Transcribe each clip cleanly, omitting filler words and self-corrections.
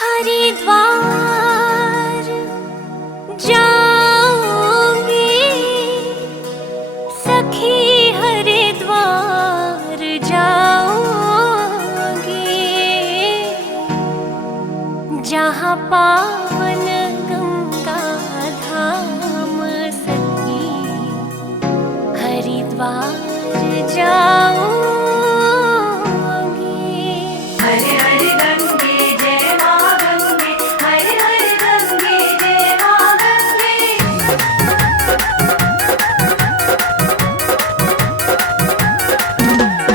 हरिद्वार जाऊंगी सखी, हरिद्वार जाऊंगी, जहाँ पावन गंगा धाम सखी, हरिद्वार जाऊंगी। हरे हरे गंगे जय मां गंगे, हरे हरे गंगे जय मां गंगे।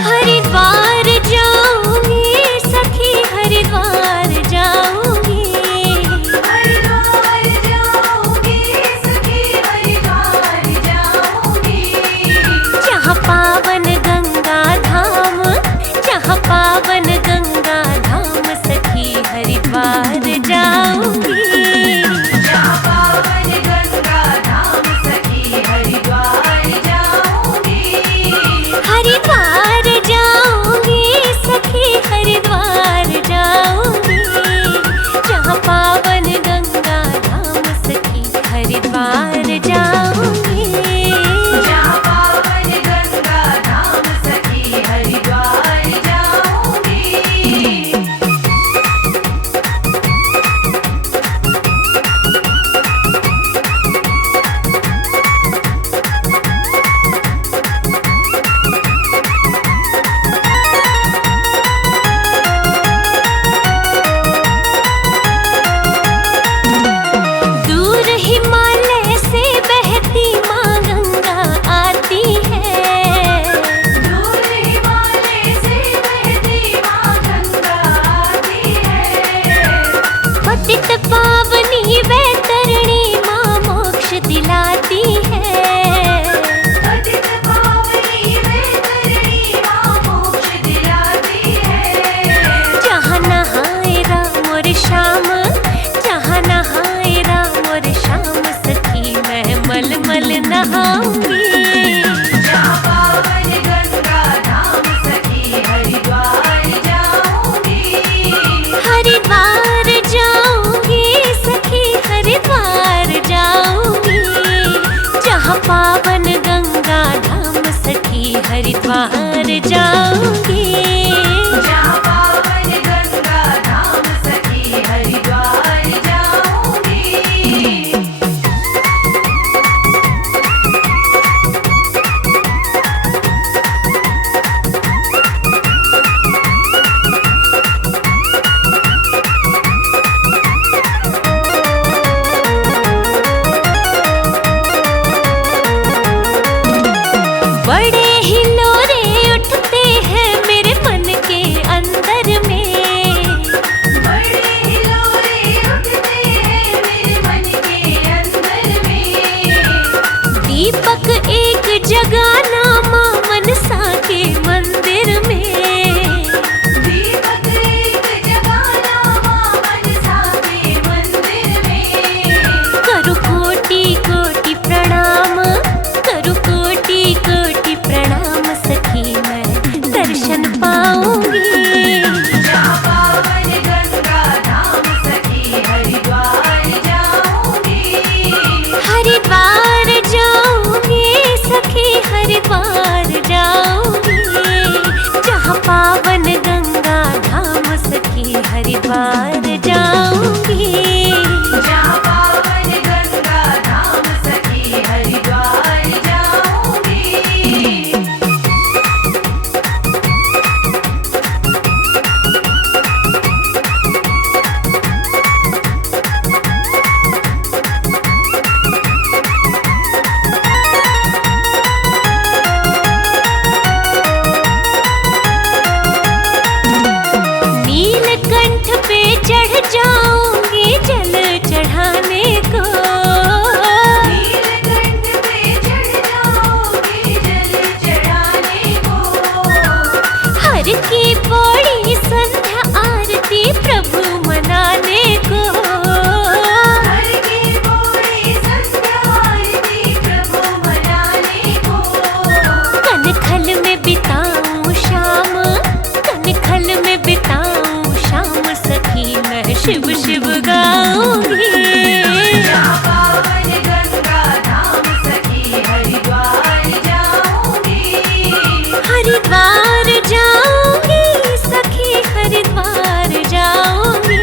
हरिद्वार जाऊंगी सखी, हरिद्वार जाऊंगी, हरिद्वार जाऊंगी सखी, हरिद्वार जाऊंगी, जहाँ पावन गंगा धाम, जहाँ पावन गंगा धाम सखी, हरिद्वार जाऊंगी। जहाँ पावन गंगा धाम सखी, हरिद्वार जाऊंगी, हरिद्वार जाऊंगी सखी, हरिद्वार जाऊंगी, जहाँ पावन गंगा धाम सखी, हरिद्वार जाऊंगी। जहाँ पावन गंगा धाम सखी, हरिद्वार जाऊंगी। दूर हिमालय से बहती माँ गंगा आती है, दूर हिमालय से बहती मां गंगा आती है, पतित पावनी वैतरणी माँ मोक्ष दिलाती है, पतित पावनी वैतरणी मां मोक्ष दिलाती है, जहाँ नहाए राम और श्याम, जहाँ नहाए राम और श्याम सखी, मैं मल मल नहाऊंगी। जहाँ पावन गंगा धाम सखी, हरिद्वार जाऊंगी, हरिद्वार जाऊंगी सखी, हरिद्वार जाऊंगी, जहाँ पावन गंगा धाम सखी, हरिद्वार जाऊंगी। जहाँ पावन गंगा धाम सखी, हरिद्वार जाऊंगी। बड़े हिलोरे उठते हैं मेरे मन के अंदर में, बड़े हिलोरे उठते हैं मेरे मन के अंदर में, दीपक एक जगाना माँ मनसा के मंदिर में, दीपक एक जगाना मां मनसा के मंदिर में, करु कोटि कोटि प्रणाम, करु कोटि कोटि प्रणाम सखी, मैं दर्शन पाऊंगी। जहाँ पावन गंगा धाम सखी, हरिद्वार जाऊंगी, हरिद्वार जाऊंगी सखी, हरिद्वार जाऊंगी, जहाँ पावन गंगा धाम सखी, हरिद्वार जाऊंगी। जहाँ पावन गंगा धाम सखी, हरिद्वार जाऊंगी। नीलकंठ पे चढ़ जाऊंगी जल चढ़ाने को, नीलकंठ पे चढ़ जाओगे जल चढ़ाने को, हर की पौड़ी संध्या आरती प्रभु मनाने को, हर की पौड़ी संध्या आरती प्रभु मनाने को, कनखल में बिताऊं शाम, कनखल में बिताऊं शाम सखी, मैं शिव शिव गाऊंगी। जहाँ पावन गंगा धाम सखी हरिद्वार जाऊंगी। हरिद्वार जाऊंगी सखी हरिद्वार जाऊंगी।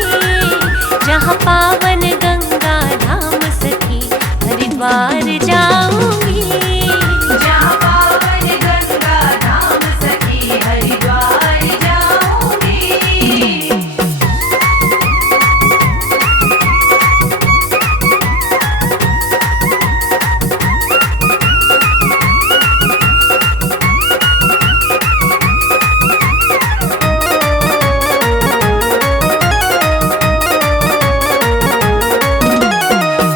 जहाँ पावन गंगा धाम सखी हरिद्वार जाऊंगी। जहाँ पावन गंगा धाम सखी हरिद्वार जाऊंगी।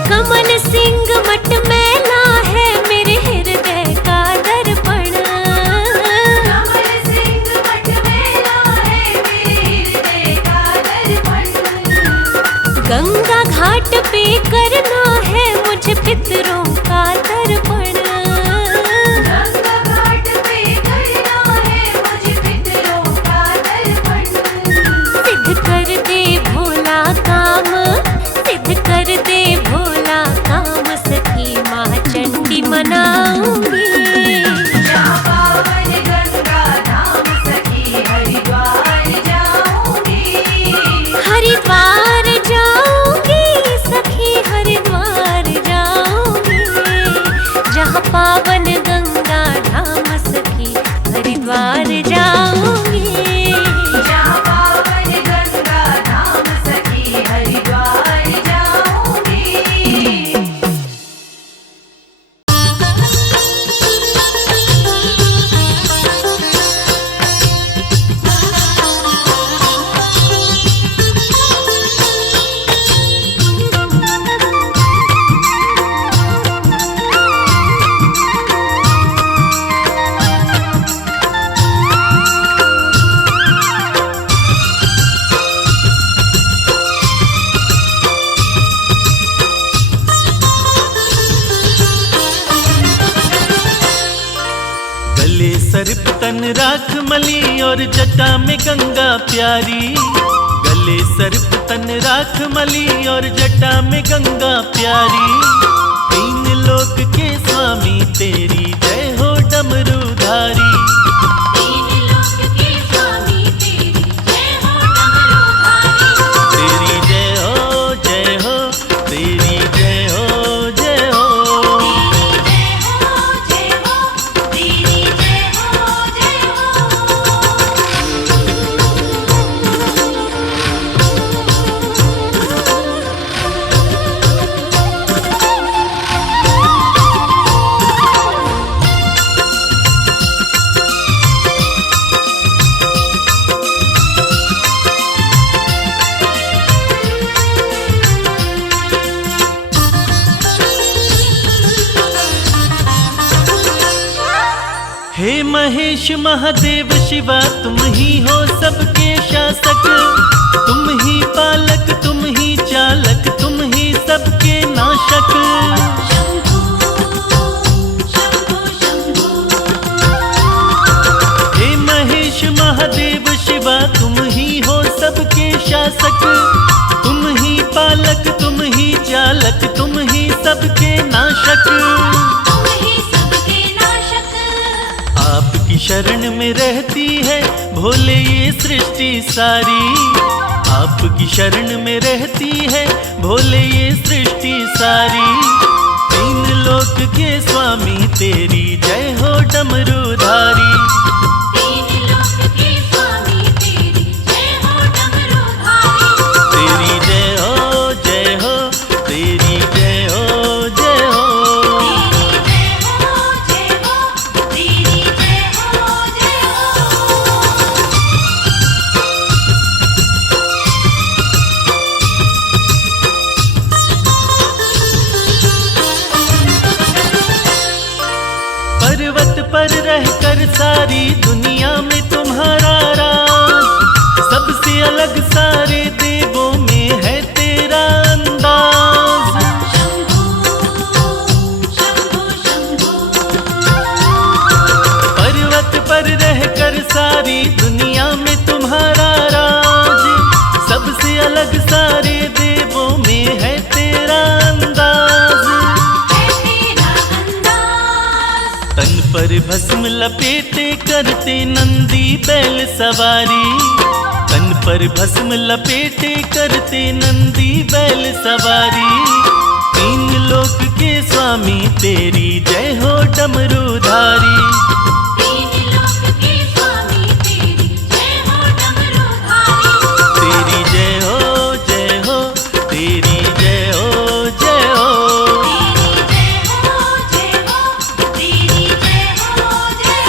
कमल सिंह मठ मैला है मेरे हृदय का दर्पण। कमल सिंह मठ मेला है मेरे हृदय का दर्पण। गंगा घाट पे करना है मुझे पितरों का तर्पण। गंगा घाट पे करना है मुझे पितरों का तर्पण। सिद्ध कर दे भोला काम, सिद्ध कर दे भोला काम सखी माँ चंडी मनाऊंगी। जहाँ पावन गंगा धाम सखी हरिद्वार जाऊंगी। हरिद्वार जाऊंगी सखी हरिद्वार जाऊंगी। जहाँ पावन गंगा धाम सखी हरिद्वार जाऊंगी। जहाँ पावन गंगा धाम सखी हरिद्वार जाऊंगी। गले सर्प तन राख मली और जटा में गंगा प्यारी। गले सर्प तन राख मली और जटा में गंगा प्यारी। तीन लोक के स्वामी तेरी जय हो डमरूधारी। तीन लोक के स्वामी तेरी जय हो डमरूधारी। तेरी जय हो जय हो, तेरी जय हो जय हो। तेरी जय हो तेरी जय हो जय हे महेश महादेव शिवा तुम ही हो सबके शासक। तुम ही पालक तुम ही चालक तुम ही सबके नाशक। शंभू शंभू शंभू। हे महेश महादेव शिवा तुम ही हो सबके शासक। तुम ही पालक तुम ही चालक तुम ही सबके नाशक। तुम ही सबके नाशक। आपकी शरण में रहती है भोले ये सृष्टि सारी। आपकी शरण में रहती है भोले ये सृष्टि सारी। तीन लोक के स्वामी तेरी जय हो डमरूधारी। तीन लोक के स्वामी तेरी जय हो डमरूधारी। तेरी जय हो जय हो, तेरी जय हो जय हो। तेरी जय हो तेरी जय हो जय पर्वत पर रहकर सारी दुनिया में तुम्हारा राज। सबसे अलग सारे देवों में है तेरा अंदाज। शंभू शंभू शंभू। पर्वत पर रहकर सारी दुनिया में तुम्हारा राज। सबसे अलग सारे देवों में है तेरा अंदाज। तन पर भस्म लपेटे करते नंदी बैल सवारी, तन पर भस्म लपेटे करते नंदी बैल सवारी। तीन लोक के स्वामी तेरी जय हो डमरूधारी। तीन लोक के स्वामी तेरी जय हो डमरूधारी। तेरी जय हो जय हो, तेरी जय हो जय हो। तेरी जय हो जय हो, तेरी जय हो जय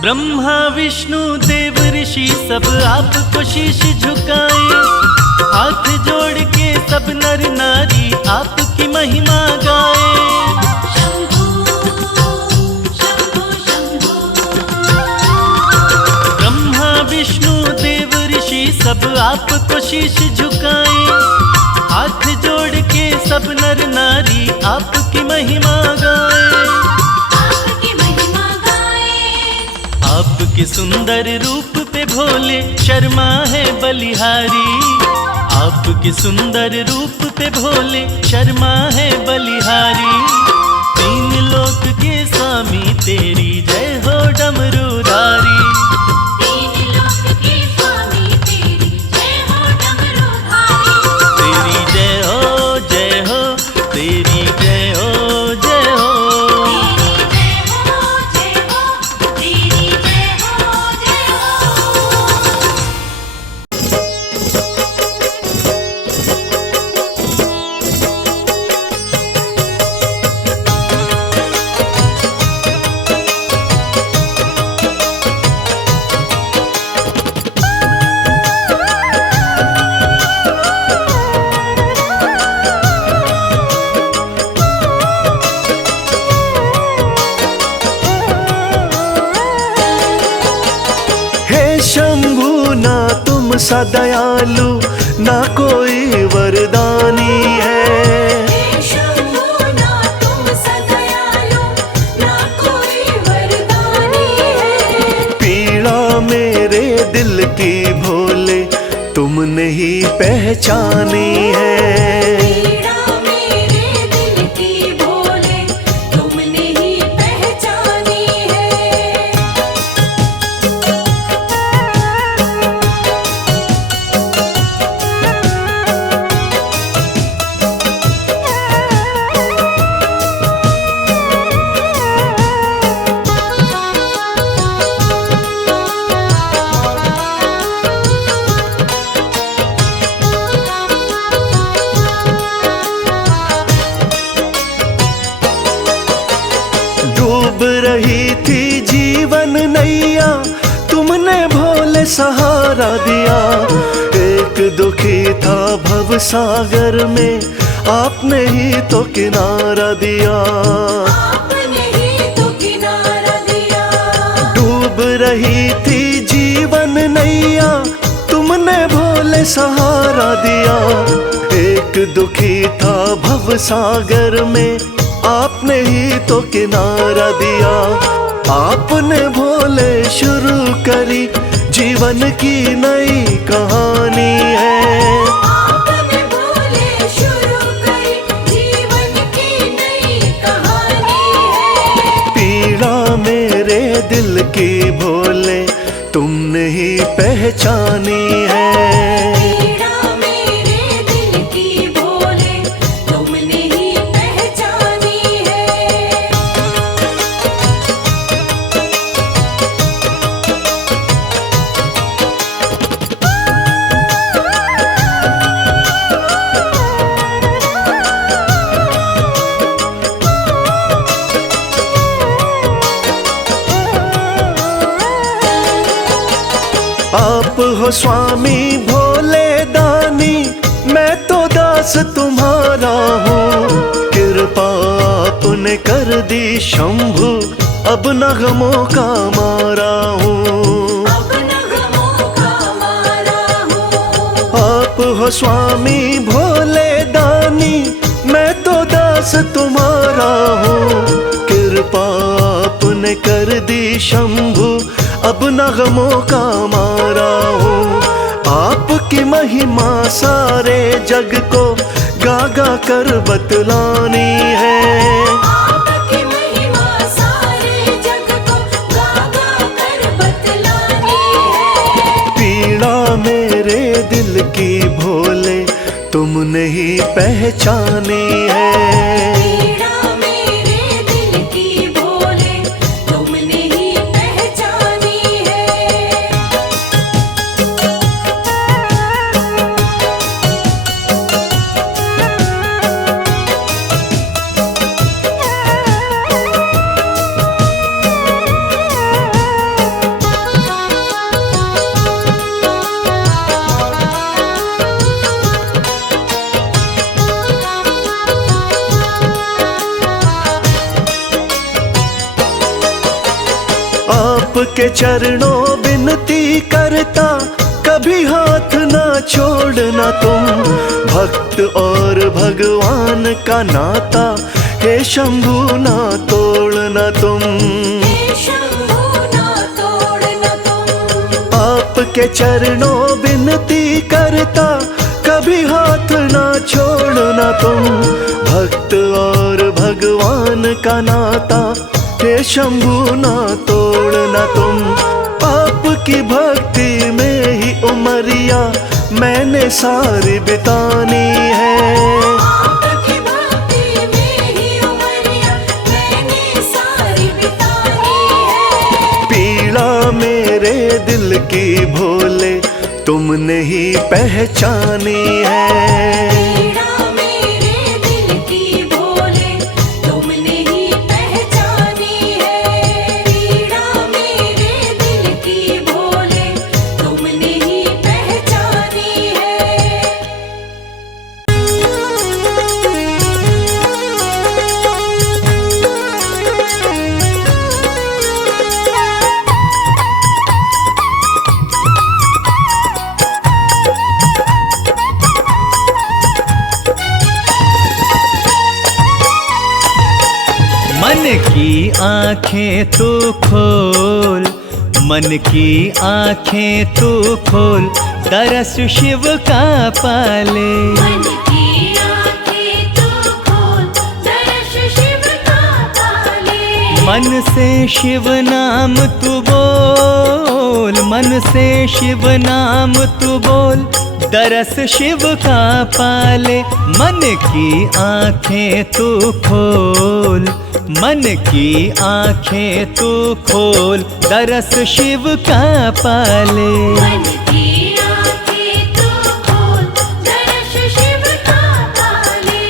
ब्रह्मा विष्णु देव ऋषि सब आपको शीश झुकाए, हाथ जोड़ के सब नर नारी आपकी महिमा गाए। शंभू शंभू शंभू। ब्रह्मा विष्णु देव ऋषि सब आपको शीश झुकाए, हाथ जोड़ के सब नर नारी आपकी महिमा गाए। आपके सुंदर रूप पे भोले शर्मा है बलिहारी, आपके सुंदर रूप पे भोले शर्मा है बलिहारी। तीन लोक के स्वामी तेरी जय हो डमरूधारी। तीन लोक के स्वामी तेरी जय हो डमरूधारी। तेरी जय हो जय हो, तेरी जय हो जय हो। शंभु ना तुम सा दयालु ना कोई वरदानी है। शंभु ना तुम सा दयालु ना कोई वरदानी है। पीड़ा मेरे दिल की भोले तुमने ही पहचानी है। पीड़ा मेरे दिल की भोले तुमने ही पहचानी है। डूब रही थी जीवन नैया तुमने भोले सहारा दिया। एक दुखी था भव सागर में आपने ही तो किनारा दिया। आपने ही तो किनारा दिया। डूब रही थी जीवन नैया तुमने भोले सहारा दिया। एक दुखी था भव सागर में आपने ही तो किनारा दिया। आपने भोले शुरू करी जीवन की नई कहानी है। आपने भोले शुरू करी जीवन की नई कहानी है। पीड़ा मेरे दिल की भोले तुमने ही पहचानी है। पीड़ा मेरे दिल की भोले तुमने ही पहचानी है। आप हो स्वामी भोले दानी मैं तो दास दास तुम्हारा हूँ। कृपा आपने कर दी शंभु, अब नगमों का मारा हूँ। अब नगमों का मारा हूँ। आप हो स्वामी भोले दानी, मैं तो दास तुम्हारा हूँ। कृपा आपने कर दी शंभु, अब नगमों का मारा हूँ। आपकी महिमा सारे जग को गा गा कर बतलानी है। आपकी महिमा सारे जग को गा गा कर बतलानी है। पीड़ा मेरे दिल की भोले तुमने ही पहचानी है। पीड़ा मेरे दिल की भोले तुमने ही पहचानी है। आपके चरणों विनती करता, कभी हाथ ना छोड़ना तुम। भक्त और भगवान का नाता, हे शंभु ना तोड़ना तुम। हे शंभु ना तोड़ना तुम। आपके चरणों विनती करता, कभी हाथ ना छोड़ना तुम। भक्त और भगवान का नाता, हे शंभु ना तोड़ना तुम। आपकी भक्ति में ही उमरिया मैंने सारी बितानी है। आपकी भक्ति में ही उमरिया मैंने सारी बितानी है। पीड़ा मेरे दिल की भोले तुमने ही पहचानी है। पीड़ा मेरे दिल की भोले तुमने ही पहचानी है। पीड़ा मेरे दिल की भोले तुमने ही पहचानी है। मन की आंखें तू खोल, मन की आंखें तू खोल, दरस शिव का पाले। मन की आंखें तू खोल, दर्श शिव का पाले। मन से शिव नाम तू बोल, मन से शिव नाम तू बोल, दरस शिव का पाले। मन की आंखें तू खोल, मन की आंखें तू खोल, दरस शिव का पाले। मन की आंखें तू खोल, दर्श शिव का पाले।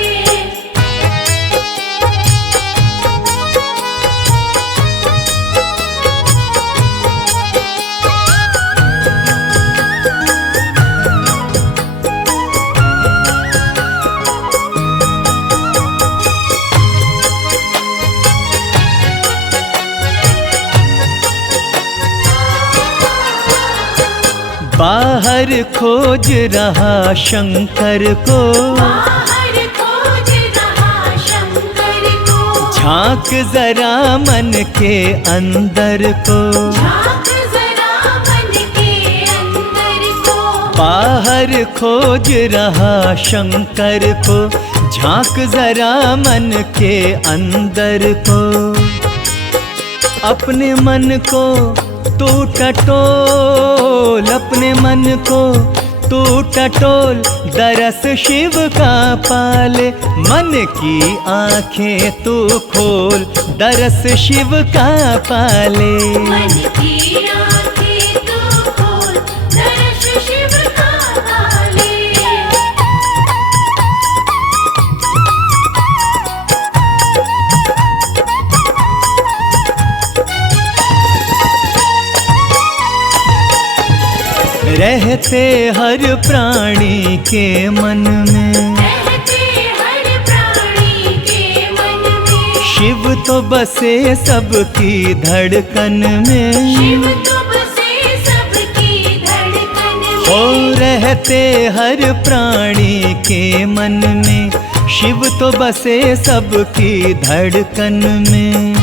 बाहर खोज रहा शंकर को, बाहर खोज रहा शंकर को। झांक जरा मन के अंदर को। झांक जरा मन के अंदर को। बाहर खोज रहा शंकर को, झांक जरा मन के अंदर को। अपने मन को तू टटोल, अपने मन को तू टटोल, दरस शिव का पाले। मन की आंखें तू खोल, दरस शिव का पाले। मन की आंखें तू खोल, दर्श शिव का पाले। रहते हर प्राणी के मन में, तो बसे सबकी धड़कन शिव में, तो बसे सबकी धड़कन में। हो रहते हर प्राणी के मन में, शिव तो बसे सबकी धड़कन में।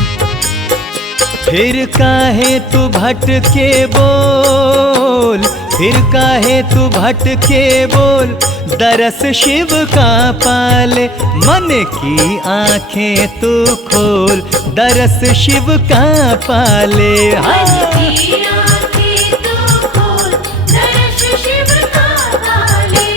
फिर काहे तू भटके बोल, फिर काहे तू भटके बोल, दरस शिव का पाले, मन की आंखें तू खोल, दरस शिव का पाले। मन की आँखें तू खोल, दर्श शिव का पाले।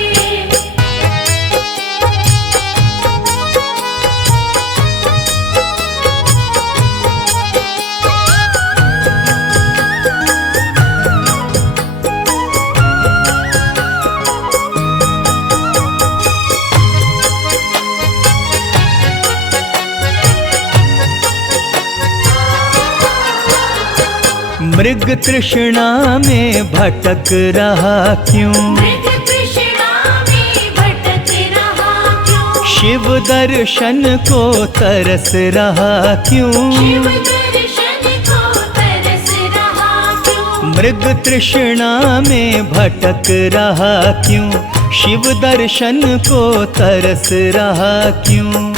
मृग तृष्णा में भटक रहा क्यों, मृग तृष्णा में भटक रहा क्यों। शिव दर्शन को तरस रहा क्यों, शिव दर्शन को तरस रहा क्यों। मृग तृष्णा में भटक रहा क्यों, शिव दर्शन को तरस रहा क्यों।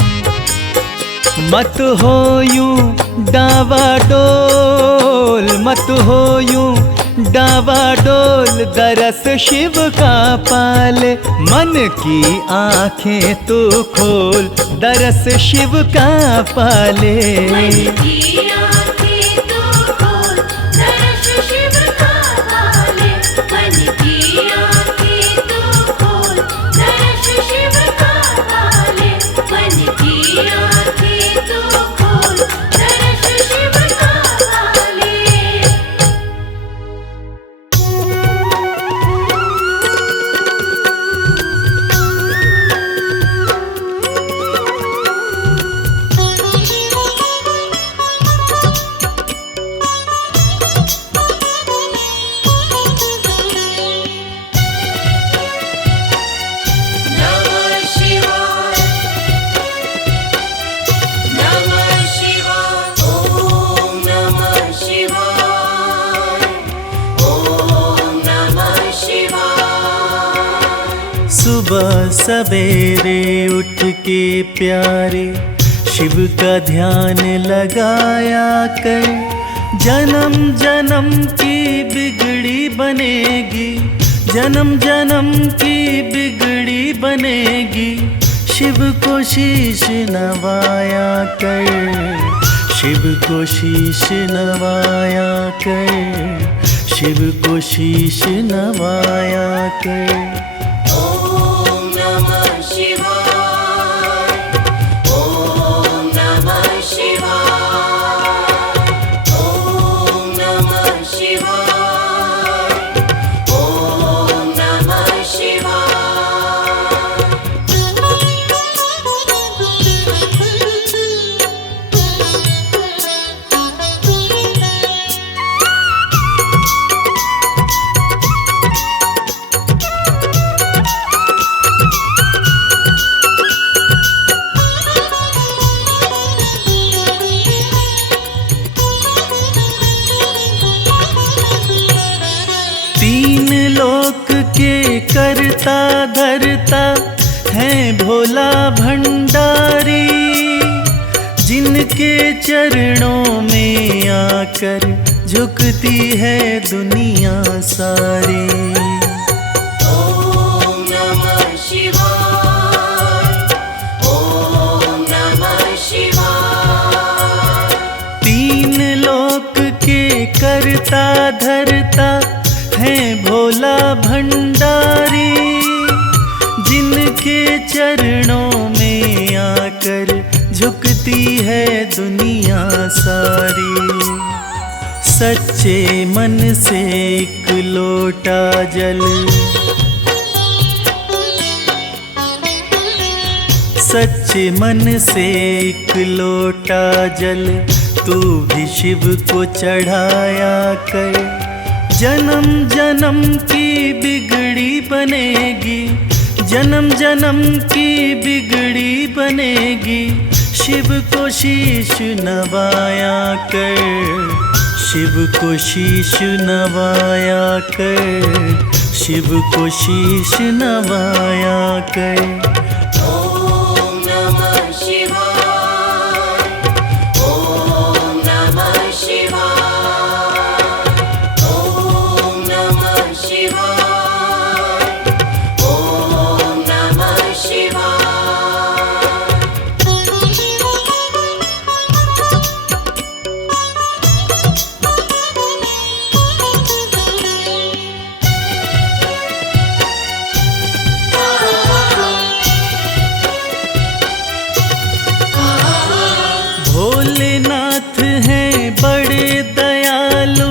मत हो यूं डावाडोल, मत हो यूं डावाडोल, दरस शिव का पाले, मन की आंखें तू खोल, दरस शिव का पाले। मन की आँखें तू खोल, दर्श शिव का पाले। मन की आँखें तू खोल, दर्श शिव का पाले। मन की आँखें तू खोल, दर्श शिव का पाले। नमः शिवाय, नमः शिवाय, ओम नमः शिवाय, ओम नमः शिवाय। सुबह सवेरे उठ के प्यारे शिव का ध्यान लगाया कर, जन्म जन्म की बिगड़ी बनेगी, जन्म जन्म की बिगड़ी बनेगी। शिव को शीश नवाया कर, शिव को शीश नवाया कर, शिव को शीश नवाया कर। ओम नमः शिवाय, ओम नमः शिवाय, ओम नमः शिवाय, ओम नमः शिवाय। तीन लोक के करता धरता है भोला भंडारी, जिनके चरणों में आकर झुकती है दुनिया सारी। ओम नमः शिवाय, ओम नमः शिवाय। तीन लोक के करता धरता है भोला भंडारी, जिनके चरणों में आकर झुकती है दुनिया सारी। सच्चे मन से एक लोटा जल, सच्चे मन से एक लोटा जल तू भी शिव को चढ़ाया कर। जन्म जन्म की बिगड़ी बनेगी, जन्म जन्म की बिगड़ी बनेगी। शिव को शीश नवाया कर, शिव को शीश नवाया कर, शिव को शीश नवाया कर। ॐ नमः शिवाय, ॐ नमः शिवाय, ॐ नमः शिवाय, ॐ नमः शिवाय। भोलेनाथ हैं बड़े दयालु,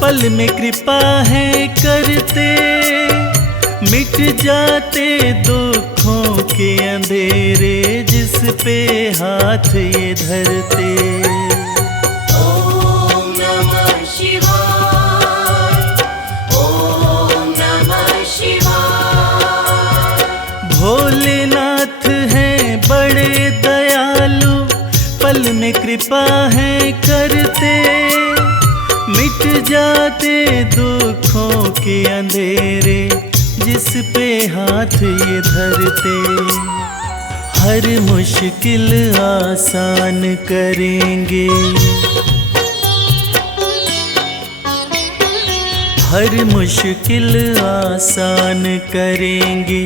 पल में कृपा है करते, मिट जाते दुखों के अंधेरे जिस पे हाथ ये धरते। ॐ नमः शिवाय, ॐ नमः शिवाय। भोलेनाथ हैं बड़े दयालु, पल में कृपा है करते, मिट जाते दुखों के अंधेरे जिस पे हाथ ये धरते। हर मुश्किल आसान करेंगे, हर मुश्किल आसान करेंगे,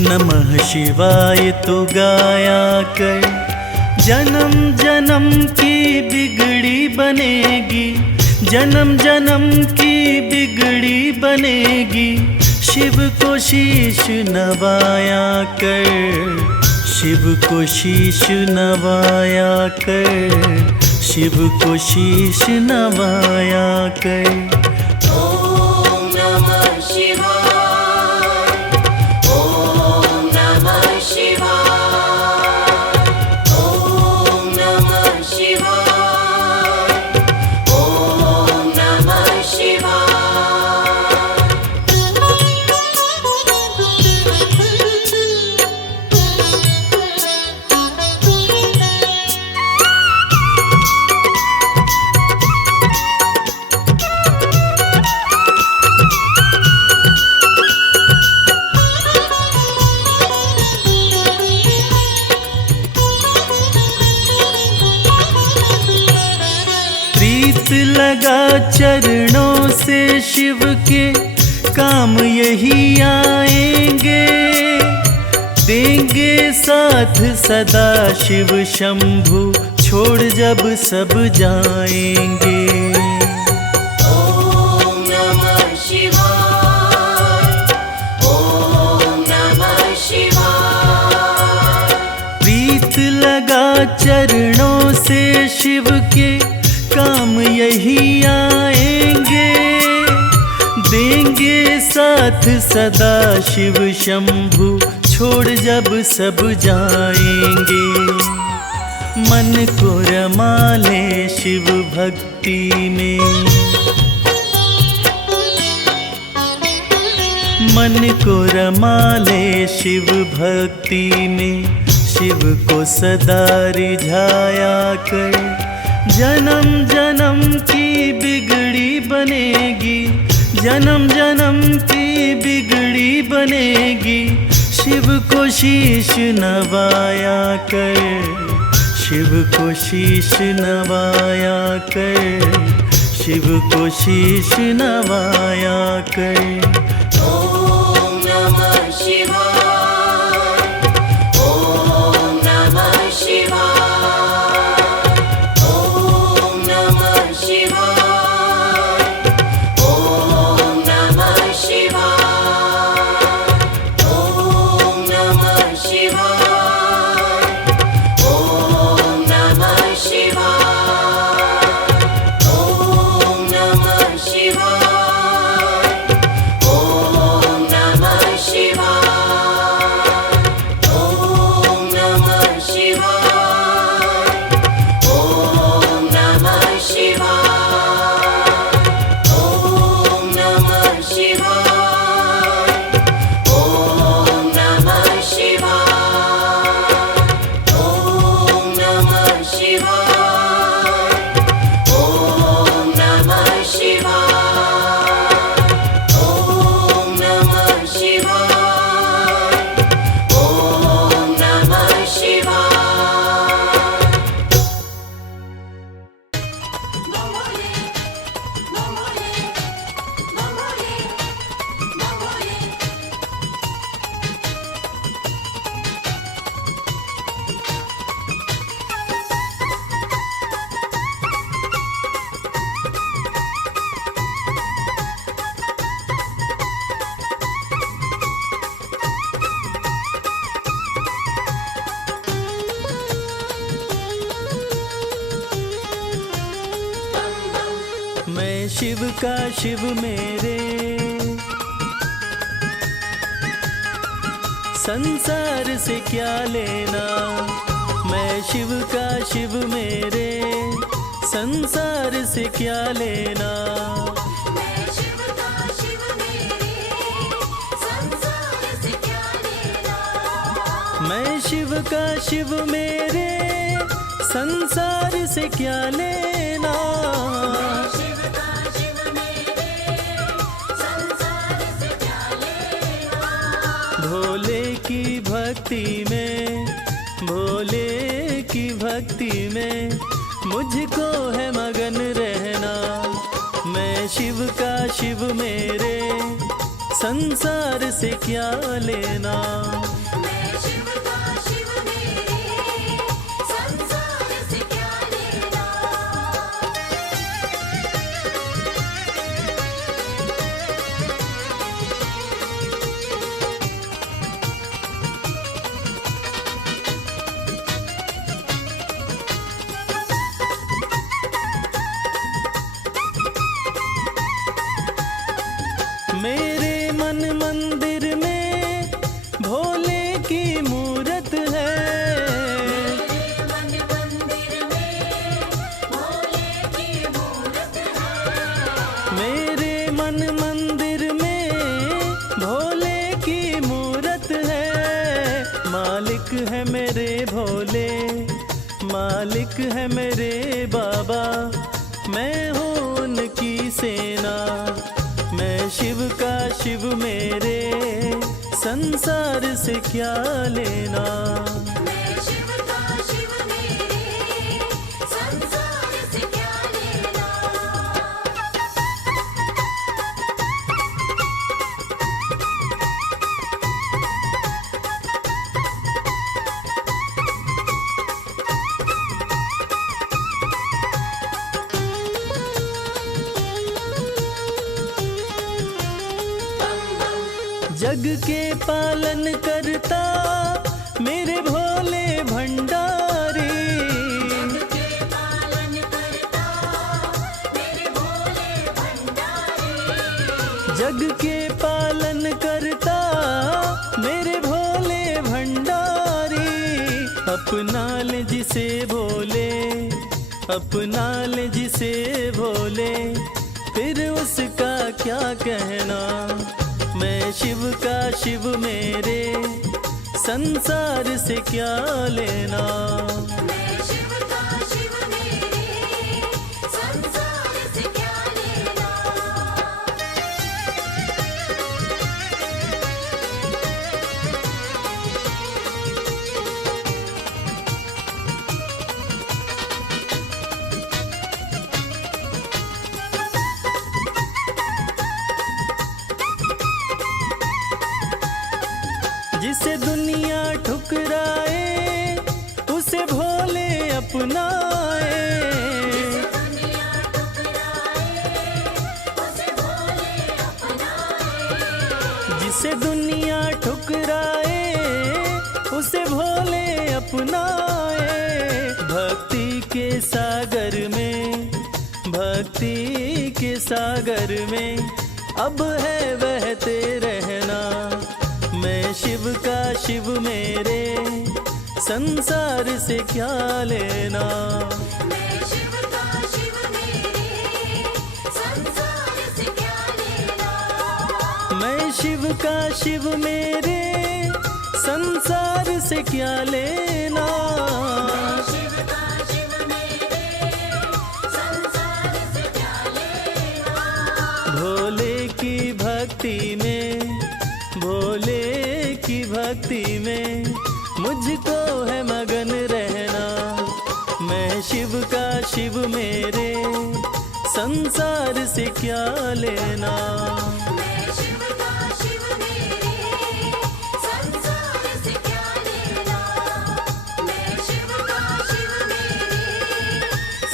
नमः शिवाय तो गाया कर। जन्म जन्म की बिगड़ी बनेगी, जन्म जन्म की बिगड़ी बनेगी, शिव को शीश नवाया कर, शिव को शीश नवाया कर, शिव को शीश नवाया कर। ॐ नमः शिवाय, ॐ नमः शिवाय, ॐ नमः शिवाय, ॐ नमः शिवाय। प्रीत लगा चरणों से शिव के, काम यही आएंगे, देंगे साथ सदा शिव शंभु, छोड़ जब सब जाएंगे। ॐ नमः शिवाय, ॐ नमः शिवाय। प्रीत लगा चरणों से शिव के, काम यही आएंगे, देंगे साथ सदा शिव शंभु, छोड़ जब सब जाएंगे। मन को रमा ले शिव भक्ति में, मन को रमा ले शिव भक्ति में, शिव को सदा रिझाया कर। जन्म जन्म की बिगड़ी बनेगी, जन्म जन्म की बिगड़ी बनेगी, शिव को शीश नवाया कर, शिव को शीश नवाया कर, शिव को शीश नवाया कर। ॐ नमः शिवाय, ॐ नमः शिवाय, ॐ नमः शिवाय, ॐ नमः शिवाय, ॐ नमः शिवाय, ॐ नमः शिवाय, ॐ नमः शिवाय, ॐ नमः शिवाय। शिव का शिव मेरे, संसार से क्या लेना। मैं शिव का शिव मेरे, संसार से क्या लेना। मैं शिव का शिव मेरे, संसार से क्या लेना। मैं शिव का शिव मेरे, संसार से क्या लेना। शिव का शिव मेरे, संसार से क्या लेना। भोले की भक्ति में, भोले की भक्ति में मुझको है मगन रहना। मैं शिव का शिव मेरे, संसार से क्या लेना। मैं शिव का शिव मेरे, संसार से क्या लेना। मेरे मन मंदिर में भोले की मूरत है। मन मंदिर में भोले की मूरत है। मेरे मन मंदिर में भोले की मूरत है। मालिक है मेरे भोले, मालिक है मेरे बाबा, मैं हूँ उनकी सेना। मैं शिव का शिव मेरे, संसार से क्या लेना। मैं शिव का शिव मेरे, संसार से क्या लेना। जग के पालन करता मेरे भोले भंडारी। के पालन करता मेरे भोले भंडारी। जग के पालन करता मेरे भोले भंडारी। अपना ले जिसे भोले, अपना ले जिसे भोले, फिर उसका क्या कहना। मैं शिव का शिव मेरे, संसार से क्या लेना। मैं शिव का शिव मेरे, संसार से क्या लेना। जिसे दुनिया ठुकराए उसे भोले अपनाए। दुनिया ठुकराए उसे भोले अपनाए। जिसे दुनिया ठुकराए उसे भोले अपनाए। भक्ति के सागर में, भक्ति के सागर में अब है बहते रहना। मैं शिव का शिव मेरे, संसार से क्या लेना। मैं शिव का शिव मेरे, संसार से क्या लेना। मैं शिव का शिव मेरे, संसार से क्या लेना। शिव का शिव मेरे, संसार से क्या लेना। भोले की भक्ति में, भोले की भक्ति में मुझको है मगन रहना। मैं शिव का शिव मेरे, संसार से क्या लेना। मैं शिव का शिव मेरे, संसार से क्या लेना। मैं शिव का शिव मेरे,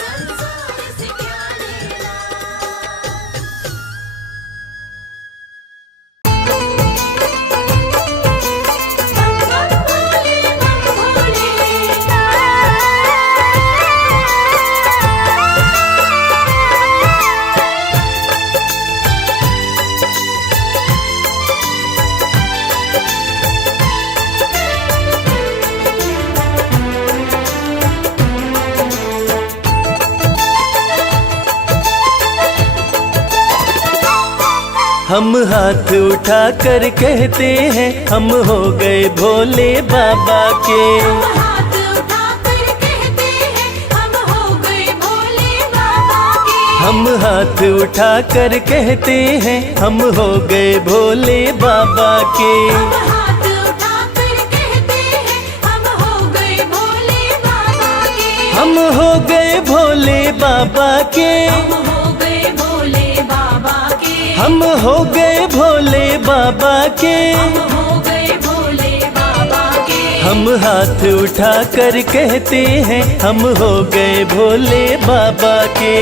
संसार से क्या लेना। हम हाथ उठा कर कहते हैं हम हो गए भोले बाबा के। हाथ उठाकर कहते हैं हम हो गए भोले बाबा के। हम हाथ उठा कर कहते हैं हम हो गए भोले बाबा के। हाथ उठाकर कहते हैं हम हो गए भोले बाबा के। हम हो गए भोले बाबा के। हम हो गए भोले बाबा के। हम हो गए भोले बाबा के। हम हो गए भोले बाबा के। हम हाथ उठा कर कहते हैं हम हो गए भोले बाबा के।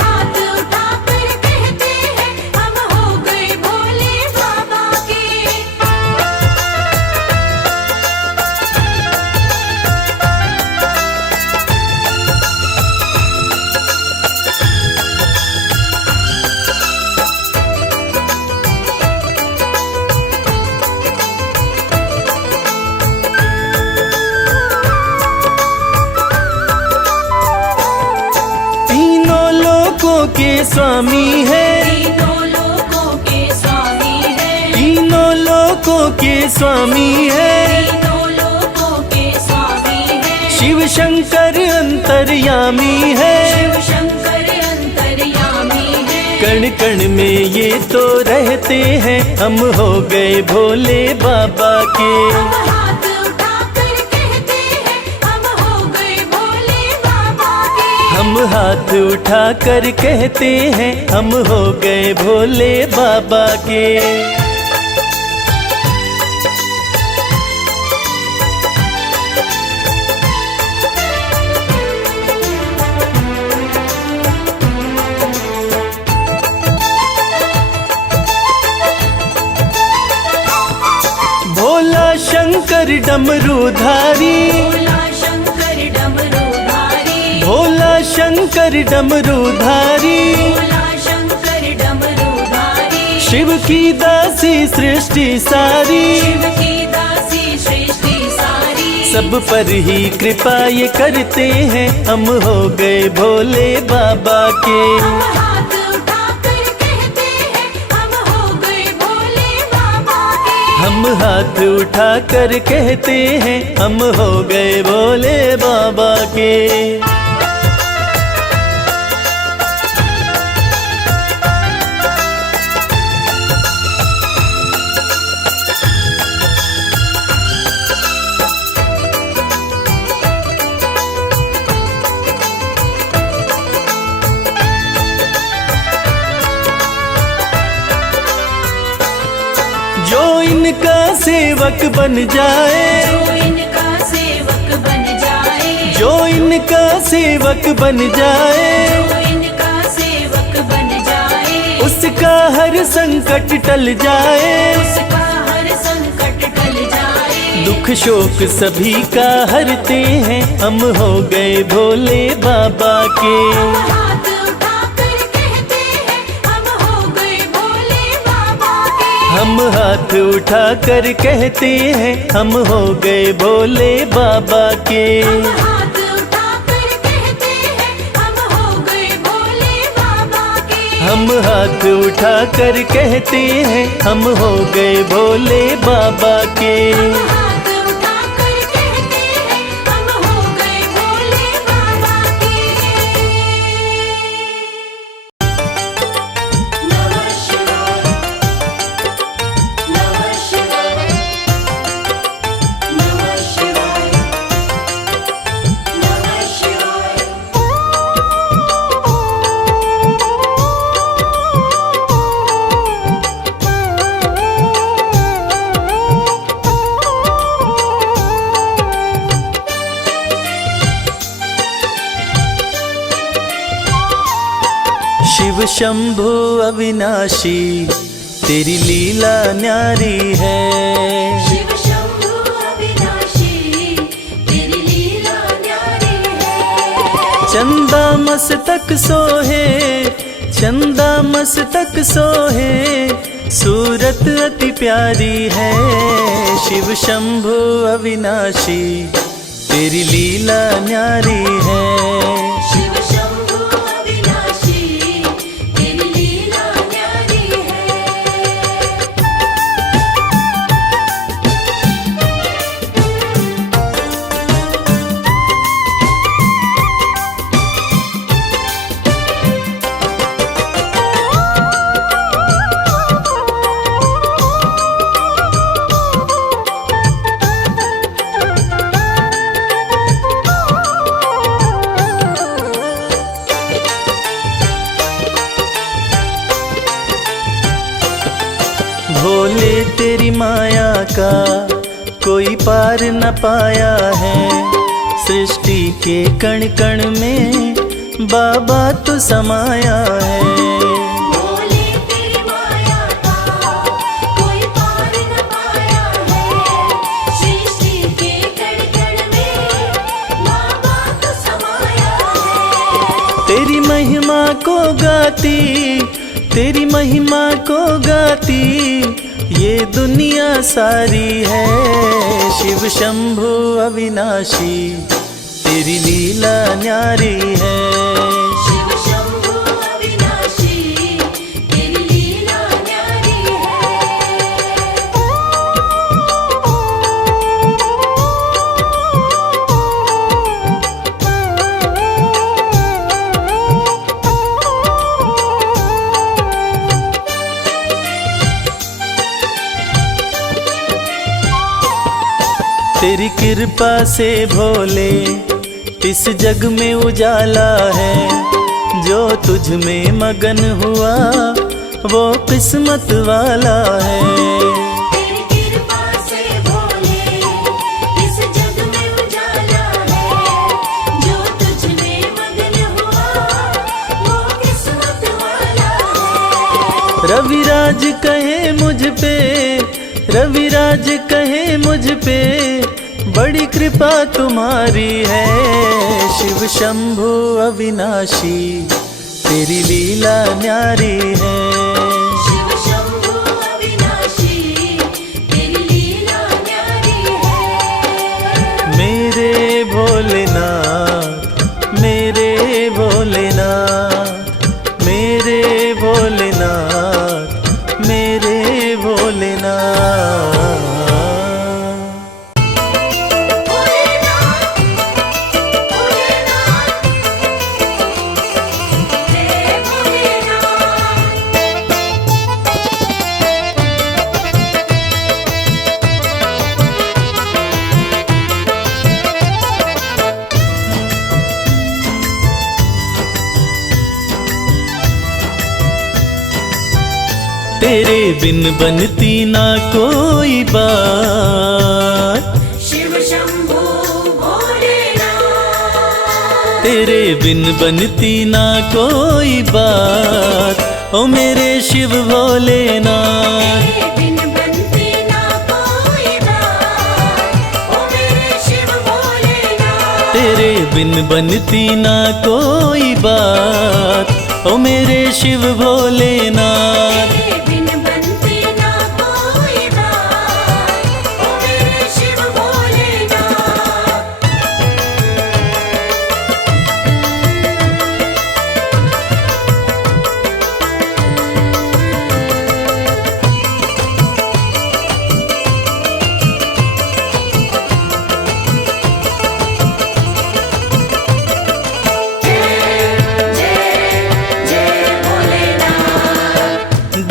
हाथ उठाकर कहते हैं हम हो गए भोले बाबा के। तीनों लोकों के स्वामी है। तीनों लोकों के स्वामी है। तीनों लोकों के स्वामी है। तीनों लोकों के स्वामी है। शिव शंकर अंतर्यामी है। शिव शंकर अंतर्यामी है। कण कण में ये तो रहते हैं हम हो गए भोले बाबा के। हाथ उठाकर कहते हैं हम हो गए भोले बाबा के। हम हाथ उठा कर कहते हैं हम हो गए भोले बाबा के। भोला शंकर डमरूधारी। भोला शंकर डमरूधारी। भोला शंकर डमरूधारी। भोला शंकर डमरूधारी। शिव की दासी सृष्टि सारी। शिव की दासी सृष्टि सारी। सब पर ही कृपा ये करते हैं हम हो गए भोले बाबा के। हाथ उठाकर कहते हैं हम हो गए भोले बाबा के। हम हाथ उठा कर कहते हैं हम हो गए भोले बाबा के। जो इनका सेवक बन जाए। जो इनका सेवक बन जाए। जो इनका सेवक बन जाए। जो इनका सेवक बन जाए। उसका हर संकट टल जाए। उसका हर संकट टल जाए। दुख शोक सभी का हरते हैं हम हो गए भोले बाबा के। हाथ उठाकर कहते हैं हम हो गए भोले बाबा के। हम हाथ उठा कर कहते हैं हम हो गए भोले बाबा के। हाथ उठाकर कहते हैं हम हो गए भोले बाबा के। हम हाथ उठा कर कहते हैं हम हो गए भोले बाबा के। हाथ उठाकर कहते हैं हम हो गए भोले बाबा के। नमः शिवाय। नमः शिवाय। नमः शिवाय। नमः शिवाय। शिव शंभु अविनाशी तेरी लीला न्यारी है। शिव शंभु अविनाशी तेरी लीला न्यारी है। चंदा मस्तक सोहे। चंदा मस्तक सोहे। सूरत अति प्यारी है। शिव शंभु अविनाशी तेरी लीला न्यारी है। शिव शंभु अविनाशी तेरी लीला न्यारी है। तेरी माया का कोई पार न पाया है। सृष्टि के कण कण में बाबा तू समाया है। बोले तेरी माया का कोई पार न पाया है। सृष्टि के कण कण में बाबा तू समाया है। तेरी महिमा को गाती, तेरी महिमा को गाती ये दुनिया सारी है। शिव शंभु अविनाशी तेरी लीला न्यारी है। शिव शंभु अविनाशी तेरी लीला न्यारी तेरी कृपा से भोले इस जग में उजाला है। जो तुझ में मगन हुआ वो किस्मत वाला है। तेरी कृपा से भोले इस जग में उजाला है। जो तुझ में मगन हुआ वो किस्मत वाला है। रविराज कहे मुझ पे, रविराज कहे मुझ पे बड़ी कृपा तुम्हारी है। शिव शंभु अविनाशी तेरी लीला न्यारी है। शिव शंभु अविनाशी तेरी लीला न्यारी है। मेरे भोलेनाथ, मेरे भोलेनाथ, मेरे भोलेनाथ, मेरे भोलेनाथ। भोलेनाथ भोलेनाथ जय भोलेनाथ। तेरे बिन बनती ना कोई बात। शिव शंभु भोलेनाथ तेरे बिन बनती ना कोई बात। ओ मेरे शिव भोलेनाथ, तेरे बिन बनती ना कोई बात। ओ मेरे शिव भोलेनाथ तेरे बिन बनती ना कोई बात। ओ मेरे शिव भोलेनाथ। तेरे बिन बनती ना कोई बात। ओ मेरे शिव भोलेनाथ।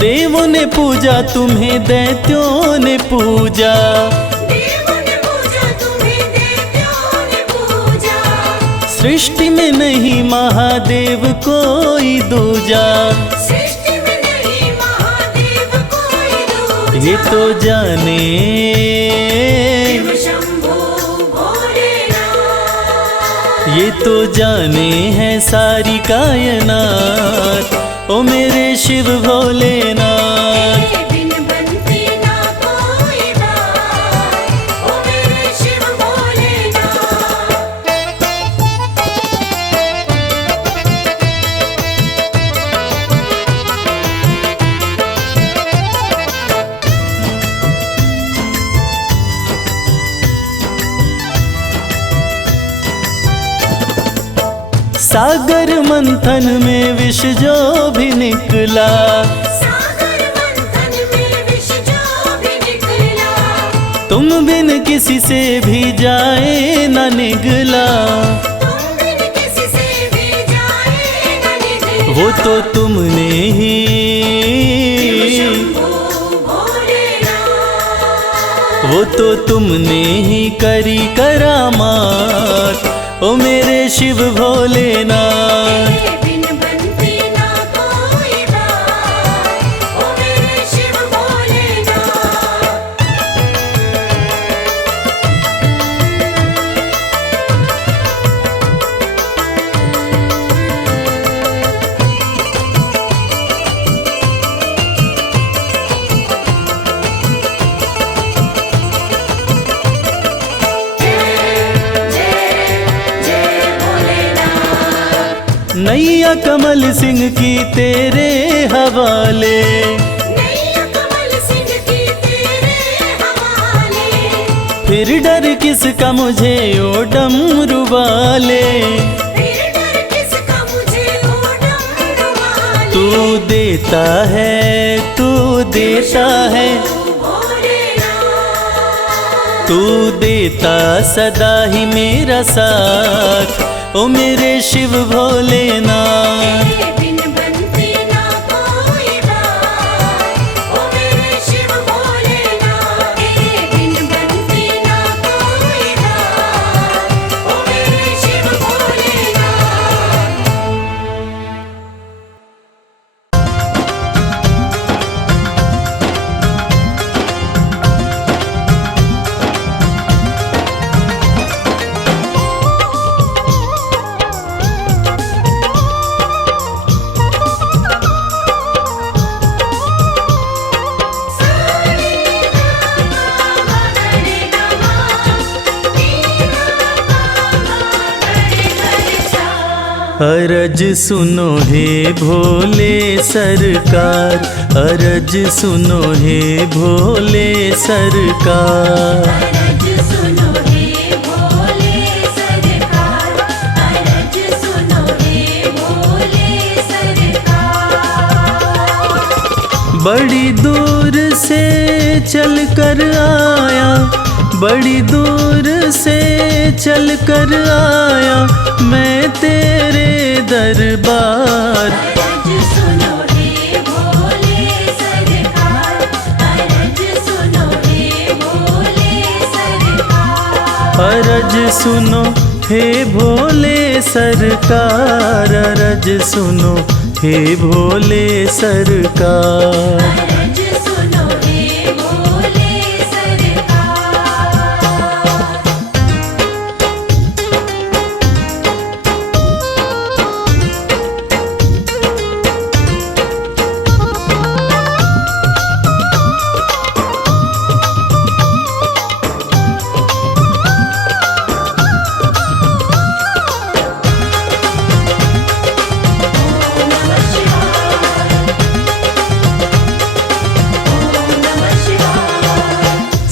देवों ने पूजा तुम्हें, दैत्यों ने पूजा। देवों ने पूजा तुम्हें, देवताओं ने पूजा। सृष्टि में नहीं महादेव कोई दूजा। सृष्टि में नहीं महादेव कोई दूजा। ये तो जाने, शिव शंभु भोलेनाथ ये तो जाने है सारी कायनात। ओ मेरे शिव भोलेनाथ। तेरे बिन बनती ना कोई बात। ओ मेरे शिव भोलेनाथ। सागर मंथन में विष जो भी निकला। सागर मंथन में विष जो भी निकला। तुम बिन किसी से भी जाए न निगला। तुम बिन किसी से भी जाए न निकला। वो तो तुमने ही, शंभु भोलेनाथ वो तो तुमने ही करी करामात। ओ मेरे शिव भोलेनाथ। तेरे बिन बनती ना कोई बात। ओ मेरे शिव भोलेनाथ नैया कमल सिंह की तेरे हवाले, नैया कमल सिंह की तेरे हवाले। फिर डर किसका मुझे ओ डमरू वाले, फिर डर किसका मुझे ओ डमरू वाले। तू देता है, तू देता है, तू देता सदा ही मेरा साथ, ओ मेरे शिव भोलेनाथ। तेरे बिन बनती ना कोई बात, ओ मेरे शिव भोलेनाथ। तेरे बिन बनती ना कोई बात, ओ मेरे शिव भोलेनाथ। अरज सुनो हे भोले सरकार, अरज सुनो हे भोले सरकार। अरज सुनो हे भोले सरकार, अरज सुनो हे भोले सरकार। बड़ी दूर से चल कर आया, बड़ी दूर से चल कर आया मैं तेरे दरबार। अरज सुनो हे भोले सरकार, अरज सुनो हे भोले सरकार। अरज सुनो हे भोले सरकार, अरज सुनो हे भोले सरकार। अरज सुनो हे भोले सरकार।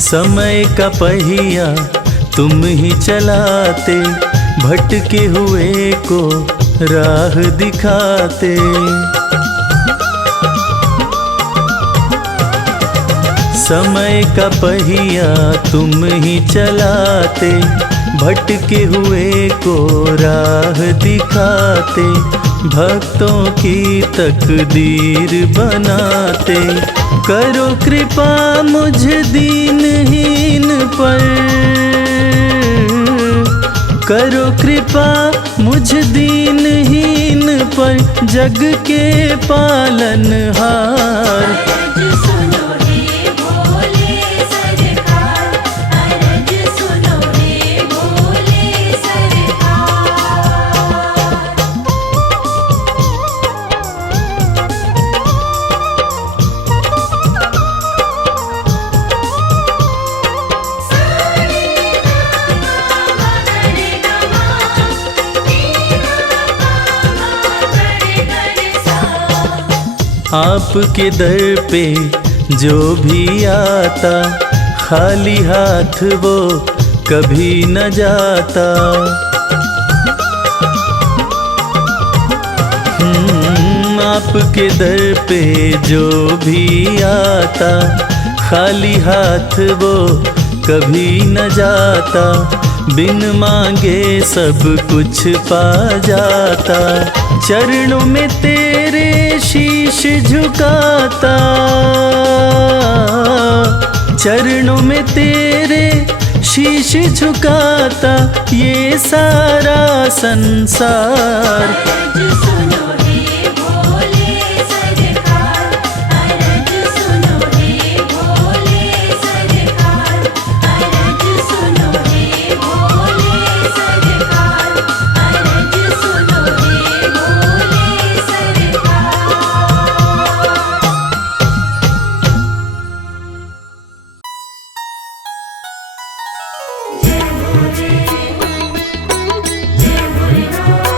समय का पहिया तुम ही चलाते, भटके हुए को राह दिखाते। समय का पहिया तुम ही चलाते, भटके हुए को राह दिखाते। भक्तों की तकदीर बनाते, करो कृपा मुझ दीनहीन पर, करो कृपा मुझ दीनहीन पर, जग के पालनहार। अरज सुनो हे भोले सरकार, अरज सुनो हे भोले सरकार। आपके दर पे जो भी आता, खाली हाथ वो कभी न जाता। आपके दर पे जो भी आता, खाली हाथ वो कभी न जाता। बिन मांगे सब कुछ पा जाता, चरणों में तेरे शीश झुकाता, चरणों में तेरे शीश झुकाता ये सारा संसार। अरज सुनो हे भोले सरकार, अरज सुनो हे भोले सरकार। अरज सुनो हे भोले सरकार, अरज सुनो हे भोले सरकार। जय भोले, जय भोलेनाथ।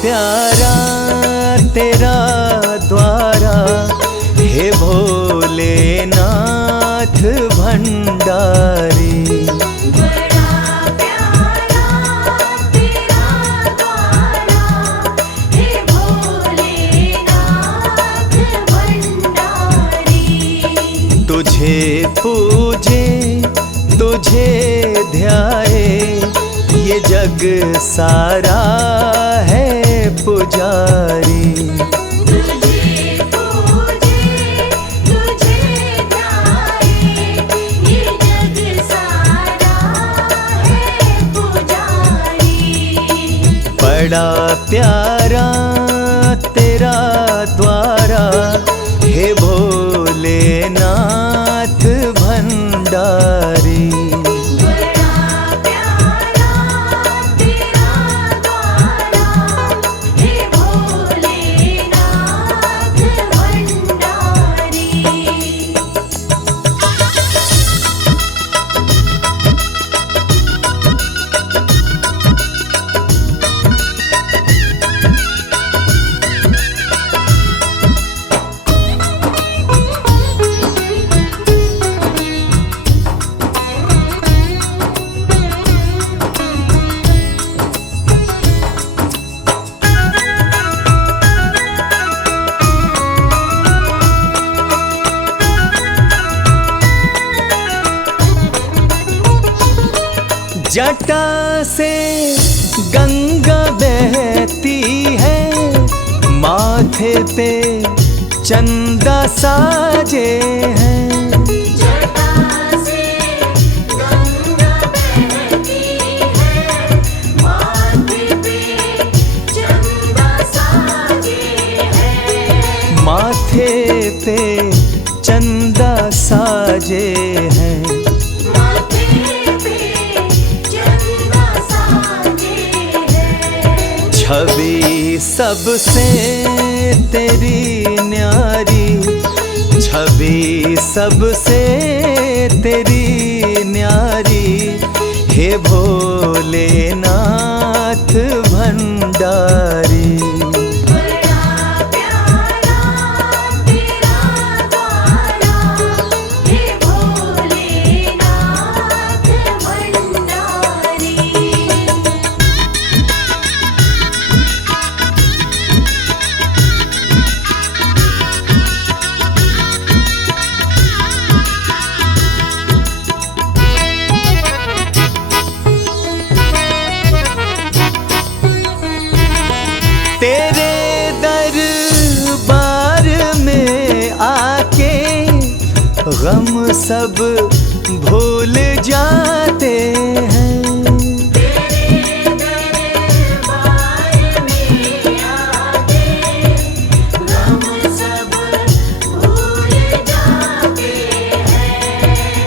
प्यारा तेरा द्वारा, हे भोलेनाथ भंडारी। बड़ा प्यारा तेरा द्वारा, हे भोलेनाथ भंडारी। तुझे पूजे तुझे ध्याए, ये जग सारा है पुजारी। तुझे पूजे तुझे ध्याए, ये जग सारा है पुजारी। बड़ा प्यारा तेरा द्वारा, हे भोलेनाथ भंडारी। बड़ा प्यारा तेरा द्वारा, हे भोलेनाथ भंडारी। जटा से गंगा बहती है, माथे पे चंदा साजे हैं। जटा से गंगा बहती है, माथे पे चंदा साजे हैं। माथे पे चंदा साजे हैं। माथे पे चंदा साजे हैं। छवि सबसे तेरी न्यारी, छवि सबसे तेरी न्यारी, हे भोलेनाथ भंडारी। बड़ा प्यारा तेरा द्वारा, हे भोलेनाथ भंडारी। तेरे दरबार में आके गम सब भूल जाते हैं। तेरे दरबार में आके गम सब भूल जाते हैं।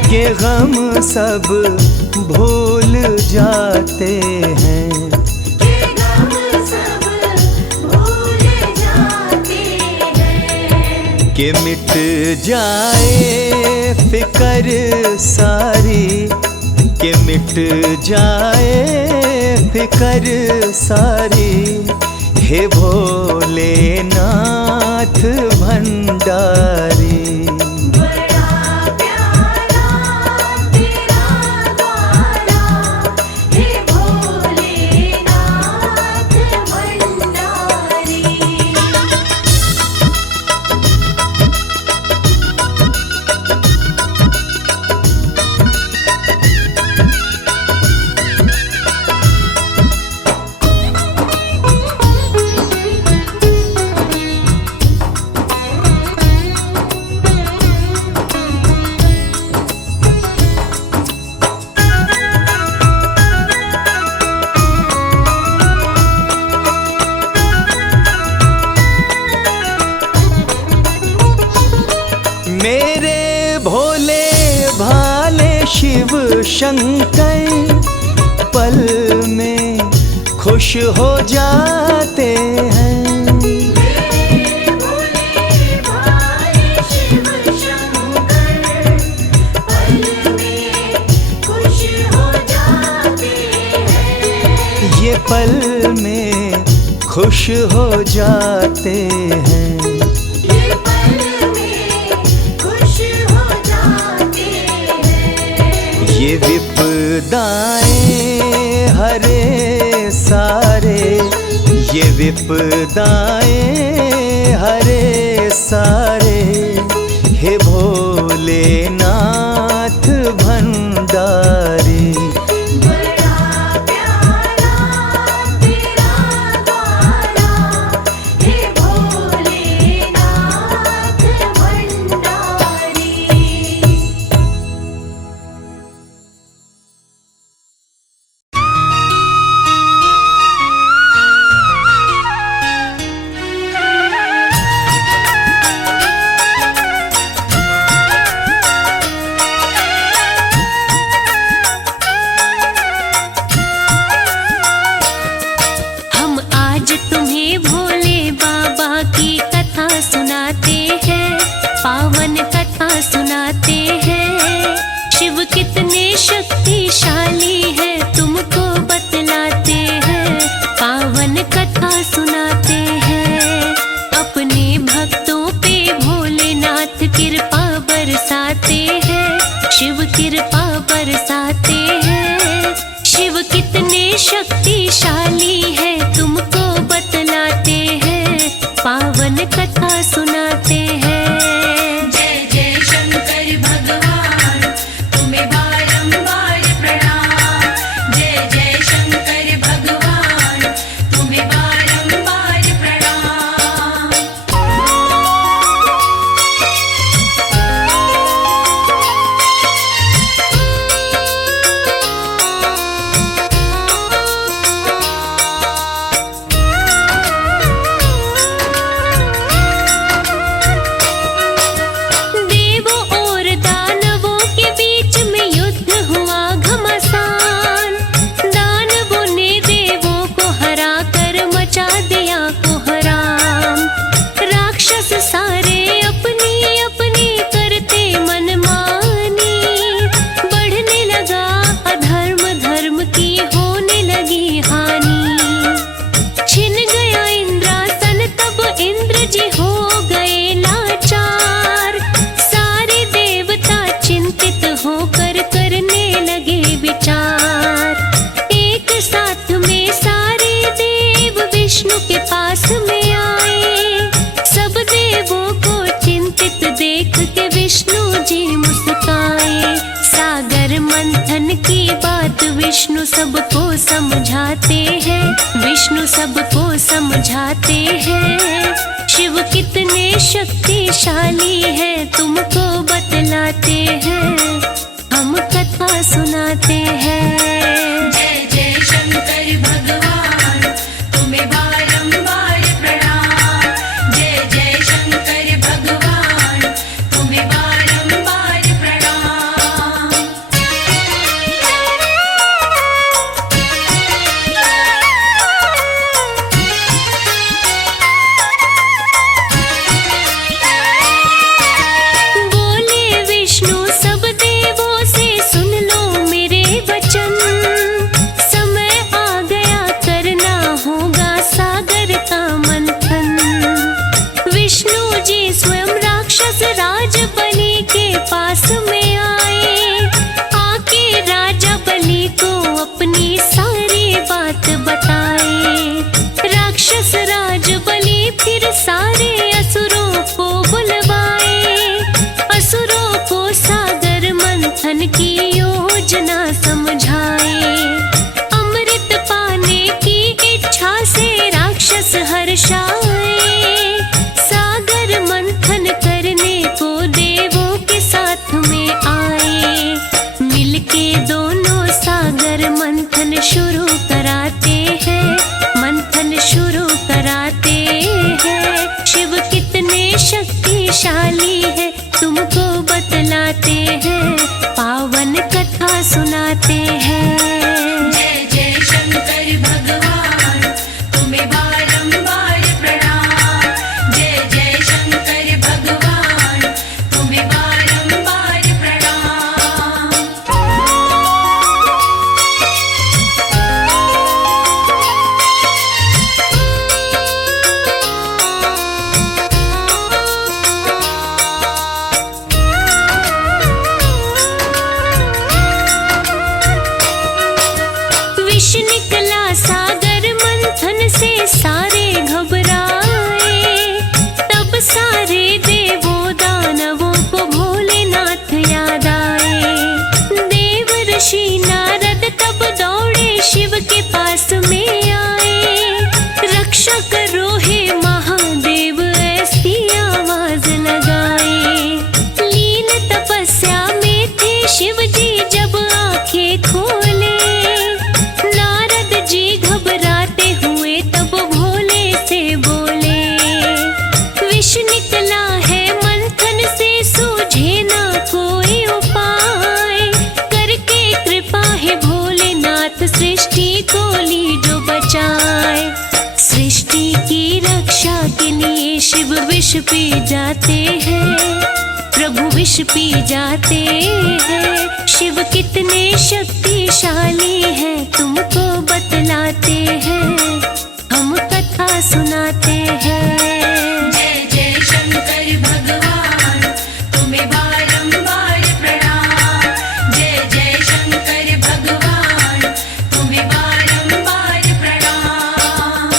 के गम सब भूल जाते हैं। के गम सब भूल जाते हैं। कि मिट जाए फिकर सारी, कि मिट जाए फिकर सारी, हे भोलेनाथ भंडारी। बड़ा प्यारा तेरा द्वारा, हे भोलेनाथ भंडारी। मेरे भोले भाले शिव शंकर पल में खुश हो जाते हैं। मेरे भोले भाले शिव शंकर पल में खुश हो जाते हैं। ये पल में खुश खुश हो जाते हैं। ये पल में खुश हो जाते हैं। ये विपदाएं हरे सारे, ये विपदाएं हरे सारे, हे भोलेनाथ भंडारी। बड़ा प्यारा तेरा गाना, हे भोलेनाथ भंडारी। हम आज तुम्हें भोले बाबा की कथा सुनाते हैं, पावन कथा सुनाते हैं। शिव कितने शक्तिशाली है तुमको बतलाते हैं, पावन कथा सुनाते हैं। अपने भक्तों पे भोलेनाथ कृपा बरसाते हैं, शिव कृपा बरसाते हैं। शिव कितने शक्तिशाली है तुमको बतलाते हैं, पावन कथा सुनाते हैं। जय जय शंकर भगवान, तुम्हें बारंबार प्रणाम। जय जय शंकर भगवान, तुम्हें बारंबार प्रणाम। देवों और दानवों के बीच में युद्ध हुआ घमासान। दानवों ने देवों को हरा कर मचा दिया कोहराम। राक्षस सारे अपनी अपनी करते मनमानी, बढ़ने लगा अधर्म, धर्म की होने लगी हानि। छिन गया इंद्रासन तब इंद्र जी हो गए लाचार। सारे देवता चिंतित होकर करने लगे विचार। एक साथ में सारे देव विष्णु के पास में आए। सब देवों को चिंतित देख के विष्णु जी मुस्काए। सागर मंथन की बात विष्णु सबको समझाते हैं, विष्णु सबको समझाते हैं। शिव कितने शक्तिशाली है तुमको बतलाते हैं, हम कथा सुनाते हैं। जय जय शंकर भगवान, तुम्हें बारंबार प्रणाम। जय जय शंकर भगवान, तुम्हें बारंबार प्रणाम। बोले विष्णु सब देवों से सुन लो मेरे वचन। समय आ गया करना होगा सागर का मंथन। विष्णु जी स्वयं राक्षस राज बलि के पास में आए। आके राजा बलि को अपनी सारी बात बताए। राक्षस राज बलि फिर सारे असुरों को बुलवाए। असुरों को सागर मंथन की योजना समझाए। अमृत पाने की इच्छा से राक्षस हर्षाए। सागर मंथन करने को देवों के साथ में आए। मिलके दोनों सागर मंथन शुरू कराते हैं, मंथन शुरू कराते हैं। शिव कितने शक्तिशाली है तुमको बतलाते हैं, पावन कथा सुनाते हैं। जय जय शंकर भगवान, तुम्हें बारंबार प्रणाम। जय जय शंकर भगवान, तुम्हें बारंबार प्रणाम। विष पी जाते हैं, प्रभु विष पी जाते हैं। शिव कितने शक्तिशाली हैं तुमको बतलाते हैं, हम कथा सुनाते हैं। जय जय शंकर भगवान, तुम्हें बारंबार प्रणाम। जय जय शंकर भगवान, तुम्हें बारंबार प्रणाम।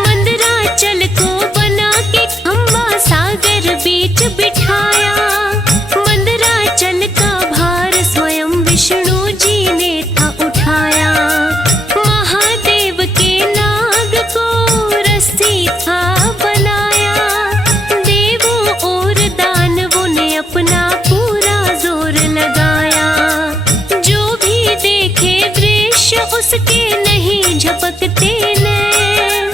मंदराचल को बना के खंबा सागर बीच बिठाया। मंदराचल का भार स्वयं विष्णु जी ने था उठाया। महादेव के नाग को रस्सी था बनाया। देवों और दानवों ने अपना पूरा जोर लगाया। जो भी देखे दृश्य उसके नहीं झपकते नैन।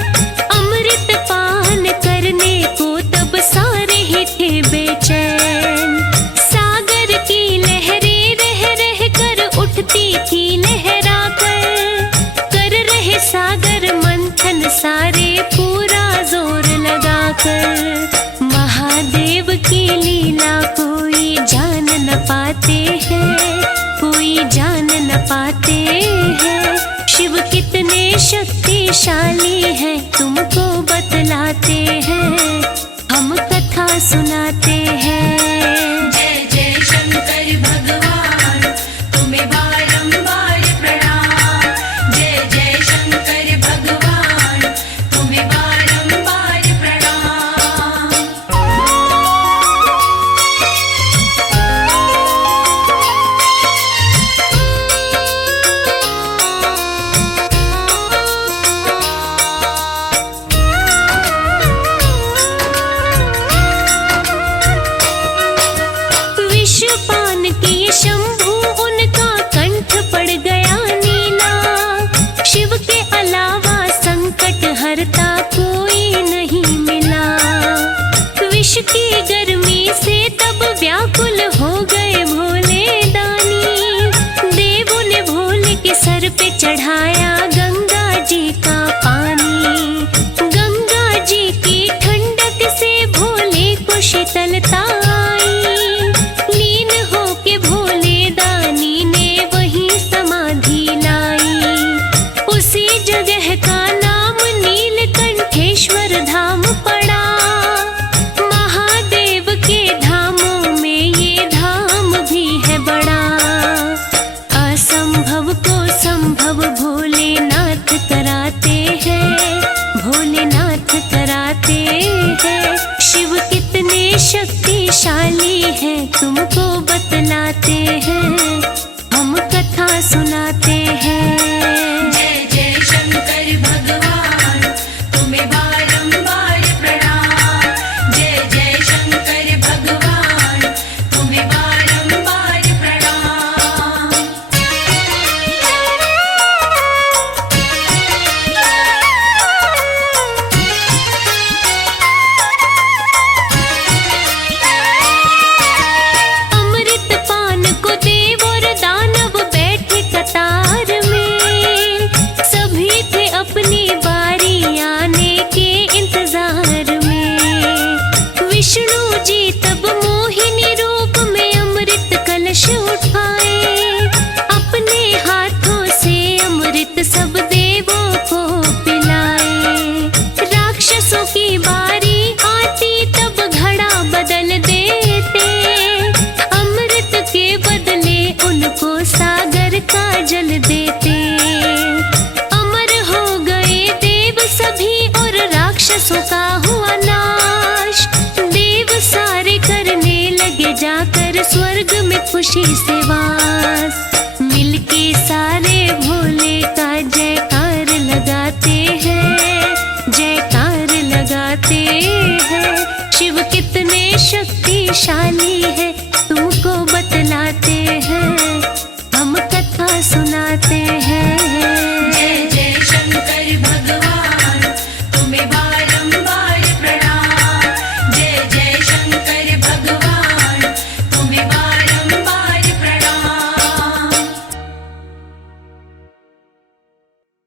अमृत पान करने को तब सारे ही थे बेचैन। सागर की लहरें रह रह कर उठती थी लहरा कर रहे सागर मंथन सारे पूरा जोर लगा कर। महादेव की लीला कोई जान न पाते हैं, कोई जान न पाते हैं। शिव कितने शक्तिशाली हैं तुमको बतलाते हैं, हम कथा सुनाते हैं। जय जय शंकर भगवान, तुम्हें बारंबार प्रणाम। जय जय शंकर भगवान, तुम्हें बारंबार प्रणाम। विषपान किए शंभु उनका कंठ पड़ गया नीला। शिव के अलावा संकट हरता कोई नहीं मिला। विष की गर्मी से तब व्याकुल हो गए भोले दानी। देवों ने भोले के सर पे चढ़ाया गंगा जी का पानी। गंगा जी की ठंडक से भोले को शीतलता आई। लीन होके भोले दानी ने वही समाधि लाई। उसी जगह का नाम नीलकंठेश्वर धाम पड़ा। महादेव के धामों में ये धाम भी है बड़ा। असंभव को संभव भोलेनाथ कराते हैं, भोलेनाथ कराते हैं। शिव कितने शक्तिशाली हैं तुमको बतलाते हैं, हम कथा सुनाते हैं। जय जय शंकर भगवान, तुम्हें बारंबार प्रणाम। जय जय शंकर भगवान, तुम्हें बारंबार प्रणाम। अमृत पान को देव और दानव बैठे कतार में। सभी थे अपनी बारी आने के इंतजार में। विष्णु जी तब मोहिनी रूप में अमृत कलश उठाए। अपने हाथों से अमृत सब देवों को पिलाए। राक्षसों की बारी आती तब घड़ा बदल देते। अमृत के बदले उनको सागर का जल देते। अमर हो गए देव सभी और राक्षसों का हुआ नाश। देव सारे करने लगे जाकर स्वर्ग में खुशी से वास। मिलके सारे भोले का जयकार लगाते हैं, जयकार लगाते हैं। शिव कितने शक्तिशाली